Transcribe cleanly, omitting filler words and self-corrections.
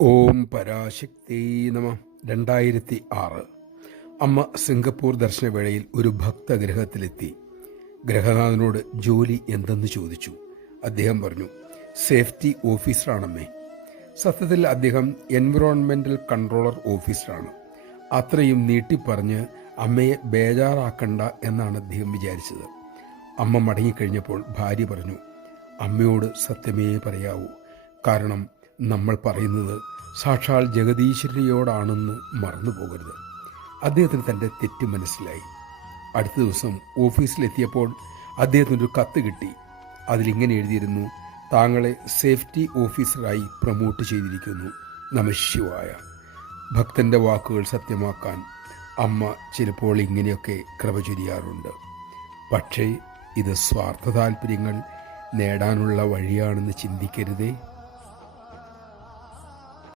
ഓം പരാശക്തി നമ. 2006 അമ്മ സിംഗപ്പൂർ ദർശനവേളയിൽ ഒരു ഭക്തഗ്രഹത്തിലെത്തി. ഗ്രഹനാഥനോട് ജോലി എന്തെന്ന് ചോദിച്ചു. അദ്ദേഹം പറഞ്ഞു, സേഫ്റ്റി ഓഫീസറാണമ്മേ. സത്യത്തിൽ അദ്ദേഹം എൻവിറോൺമെൻ്റൽ കൺട്രോളർ ഓഫീസറാണ്. അത്രയും നീട്ടിപ്പറഞ്ഞ് അമ്മയെ ബേജാറാക്കണ്ട എന്നാണ് അദ്ദേഹം വിചാരിച്ചത്. അമ്മ മടങ്ങിക്കഴിഞ്ഞപ്പോൾ ഭാര്യ പറഞ്ഞു, അമ്മയോട് സത്യമേ പറയാവൂ, കാരണം നമ്മൾ പറയുന്നത് സാക്ഷാൽ ജഗദീശ്വരയോടാണെന്ന് മറന്നു പോകരുത്. അദ്ദേഹത്തിന് തൻ്റെ തെറ്റ് മനസ്സിലായി. അടുത്ത ദിവസം ഓഫീസിലെത്തിയപ്പോൾ അദ്ദേഹത്തിനൊരു കത്ത് കിട്ടി. അതിലിങ്ങനെ എഴുതിയിരുന്നു, താങ്കളെ സേഫ്റ്റി ഓഫീസറായി പ്രൊമോട്ട് ചെയ്തിരിക്കുന്നു. നമഃശിവായ. ഭക്തൻ്റെ വാക്കുകൾ സത്യമാക്കാൻ അമ്മ ചിലപ്പോൾ ഇങ്ങനെയൊക്കെ കൃപ ചൊരിയാറുണ്ട്. പക്ഷേ ഇത് സ്വാർത്ഥ താല്പര്യങ്ങൾ നേടാനുള്ള വഴിയാണെന്ന് ചിന്തിക്കരുതേ.